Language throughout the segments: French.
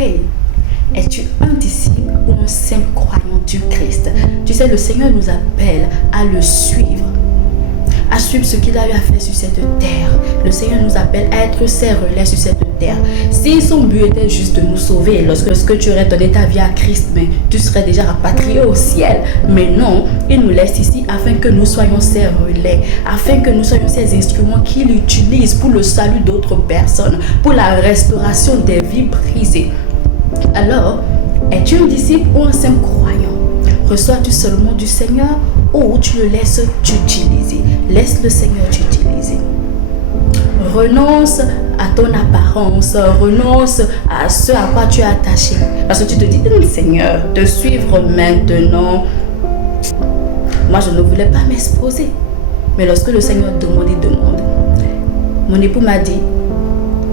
Hey, es-tu un disciple ou un simple croyant du Christ? Tu sais, le Seigneur nous appelle à le suivre, à suivre ce qu'il a eu à faire sur cette terre. Le Seigneur nous appelle à être ses relais sur cette terre. Si son but était juste de nous sauver, lorsque tu aurais donné ta vie à Christ, mais tu serais déjà rapatrié au ciel. Mais non, il nous laisse ici afin que nous soyons ses relais, afin que nous soyons ses instruments qu'il utilise pour le salut d'autres personnes, pour la restauration des vies brisées. Alors, es-tu un disciple ou un simple croyant? Reçois-tu seulement du Seigneur ou tu le laisses t'utiliser? Laisse le Seigneur t'utiliser. Renonce à ton apparence, renonce à ce à quoi tu es attaché. Parce que tu te dis, Seigneur, te suivre maintenant. Moi, je ne voulais pas m'exposer. Mais lorsque le Seigneur demande, il demande. Mon époux m'a dit,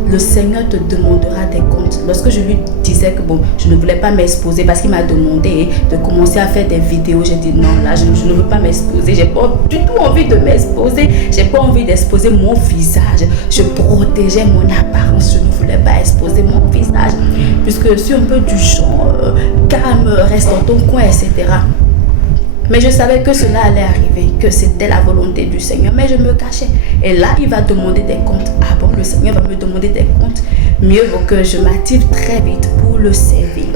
le Seigneur te demandera des comptes. Lorsque je lui disais que bon, je ne voulais pas m'exposer parce qu'il m'a demandé de commencer à faire des vidéos, j'ai dit non, là je ne veux pas m'exposer, j'ai pas du tout envie de m'exposer, j'ai pas envie d'exposer mon visage. Je protégeais mon apparence, je ne voulais pas exposer mon visage puisque je suis un peu du genre calme, reste dans ton coin, etc. Mais je savais que cela allait arriver, que c'était la volonté du Seigneur. Mais je me cachais. Et là, il va demander des comptes. Ah bon, le Seigneur va me demander des comptes. Mieux vaut que je m'active très vite pour le servir.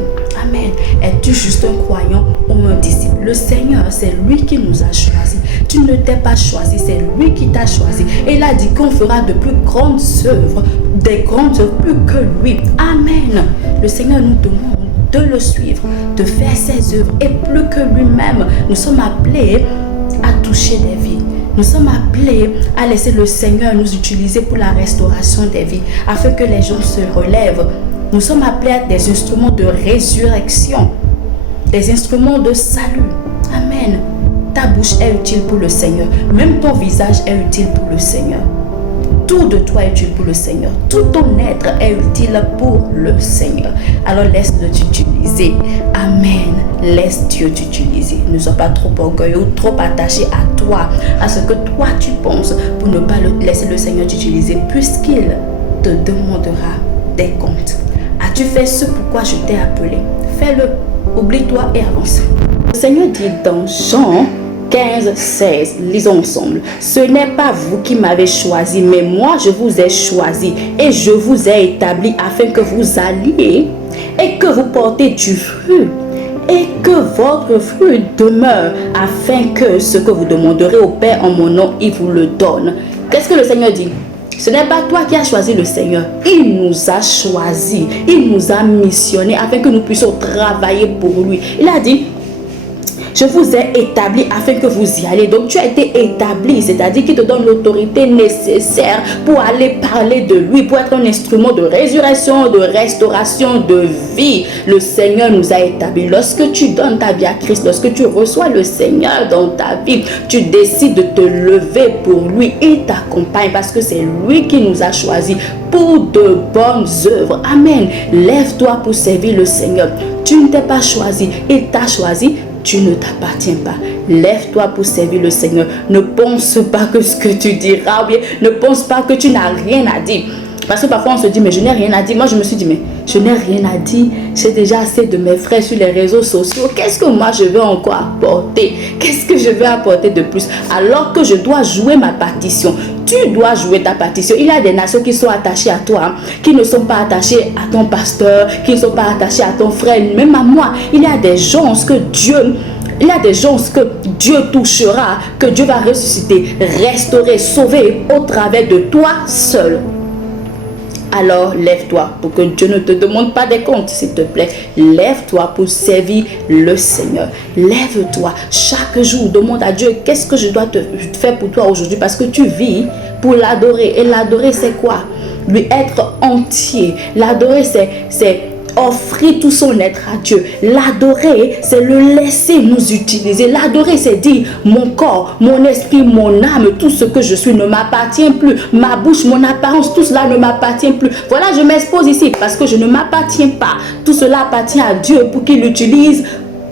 Amen. Es-tu juste un croyant ou un disciple? Le Seigneur, c'est lui qui nous a choisis. Tu ne t'es pas choisi, c'est lui qui t'a choisi. Et il a dit qu'on fera de plus grandes œuvres, des grandes œuvres plus que lui. Amen. Le Seigneur nous demande de le suivre, de faire ses œuvres et plus que lui-même. Nous sommes appelés à toucher des vies. Nous sommes appelés à laisser le Seigneur nous utiliser pour la restauration des vies, afin que les gens se relèvent. Nous sommes appelés à être des instruments de résurrection, des instruments de salut. Amen. Ta bouche est utile pour le Seigneur. Même ton visage est utile pour le Seigneur. Tout de toi est utile pour le Seigneur. Tout ton être est utile pour le Seigneur. Alors laisse-le t'utiliser. Amen. Laisse Dieu t'utiliser. Ne sois pas trop orgueilleux ou trop attaché à toi, à ce que toi tu penses, pour ne pas laisser le Seigneur t'utiliser, puisqu'il te demandera des comptes. As-tu fait ce pourquoi je t'ai appelé? Fais-le. Oublie-toi et avance. Le Seigneur dit dans Jean 15, 16, lisons ensemble. Ce n'est pas vous qui m'avez choisi, mais moi je vous ai choisi et je vous ai établi afin que vous alliez et que vous portez du fruit et que votre fruit demeure, afin que ce que vous demanderez au Père en mon nom, il vous le donne. Qu'est-ce que le Seigneur dit? Ce n'est pas toi qui as choisi le Seigneur. Il nous a choisis, il nous a missionnés afin que nous puissions travailler pour lui. Il a dit, je vous ai établi afin que vous y allez. Donc tu as été établi, c'est-à-dire qu'il te donne l'autorité nécessaire pour aller parler de lui, pour être un instrument de résurrection, de restauration, de vie. Le Seigneur nous a établis. Lorsque tu donnes ta vie à Christ, lorsque tu reçois le Seigneur dans ta vie, tu décides de te lever pour lui. Il t'accompagne parce que c'est lui qui nous a choisis pour de bonnes œuvres. Amen. Lève-toi pour servir le Seigneur. Tu ne t'es pas choisi, il t'a choisi. Tu ne t'appartiens pas. Lève-toi pour servir le Seigneur. Ne pense pas que ce que tu diras, ou bien ne pense pas que tu n'as rien à dire. Parce que parfois on se dit, mais je n'ai rien à dire. Moi je me suis dit, mais je n'ai rien à dire. J'ai déjà assez de mes frères sur les réseaux sociaux. Qu'est-ce que moi je vais encore apporter? Qu'est-ce que je vais apporter de plus? Alors que je dois jouer ma partition. Tu dois jouer ta partition. Il y a des nations qui sont attachées à toi, hein, qui ne sont pas attachées à ton pasteur, qui ne sont pas attachées à ton frère, même à moi. Il y a des gens que Dieu touchera, que Dieu va ressusciter, restaurer, sauver au travers de toi seul. Alors lève-toi pour que Dieu ne te demande pas des comptes, s'il te plaît. Lève-toi pour servir le Seigneur. Lève-toi chaque jour. Demande à Dieu, qu'est-ce que je dois te faire pour toi aujourd'hui? Parce que tu vis pour l'adorer. Et l'adorer, c'est quoi? Lui être entier. L'adorer, c'est offrir tout son être à Dieu. L'adorer, c'est le laisser nous utiliser. L'adorer, c'est dire, mon corps, mon esprit, mon âme, tout ce que je suis ne m'appartient plus. Ma bouche, mon apparence, tout cela ne m'appartient plus. Voilà, je m'expose ici parce que je ne m'appartiens pas. Tout cela appartient à Dieu pour qu'il l'utilise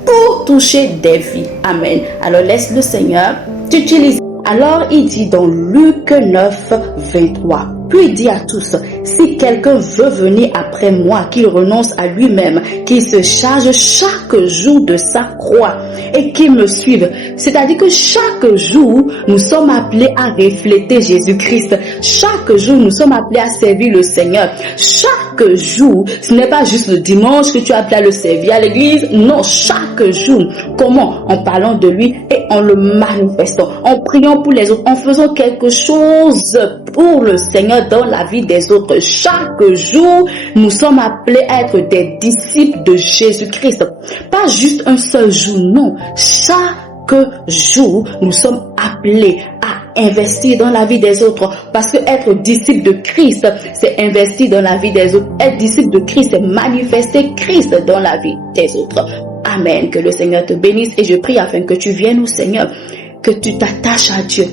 pour toucher des vies. Amen. Alors laisse le Seigneur t'utiliser. Alors il dit dans Luc 9, 23. Puis il dit à tous, Si quelqu'un veut venir après moi, qu'il renonce à lui-même, qu'il se charge chaque jour de sa croix et qu'il me suive. C'est-à-dire que chaque jour, nous sommes appelés à refléter Jésus-Christ. Chaque jour, nous sommes appelés à servir le Seigneur. Chaque jour, ce n'est pas juste le dimanche que tu es appelé à le servir à l'église. Non, chaque jour. Comment? En parlant de lui et en le manifestant, en priant pour les autres, en faisant quelque chose pour le Seigneur dans la vie des autres. Chaque jour, nous sommes appelés à être des disciples de Jésus-Christ. Pas juste un seul jour, non. Chaque jour, nous sommes appelés à investir dans la vie des autres. Parce que être disciple de Christ, c'est investir dans la vie des autres. Être disciple de Christ, c'est manifester Christ dans la vie des autres. Amen. Que le Seigneur te bénisse et je prie afin que tu viennes au Seigneur, que tu t'attaches à Dieu,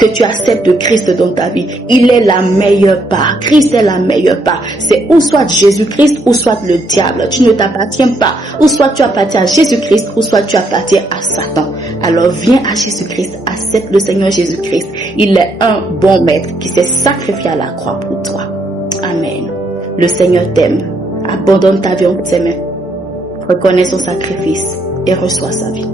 que tu acceptes Christ dans ta vie. Il est la meilleure part. Christ est la meilleure part. C'est ou soit Jésus-Christ ou soit le diable. Tu ne t'appartiens pas. Ou soit tu appartiens à Jésus-Christ ou soit tu appartiens à Satan. Alors viens à Jésus-Christ. Accepte le Seigneur Jésus-Christ. Il est un bon maître qui s'est sacrifié à la croix pour toi. Amen. Le Seigneur t'aime. Abandonne ta vie entre ses mains. Reconnais son sacrifice et reçois sa vie.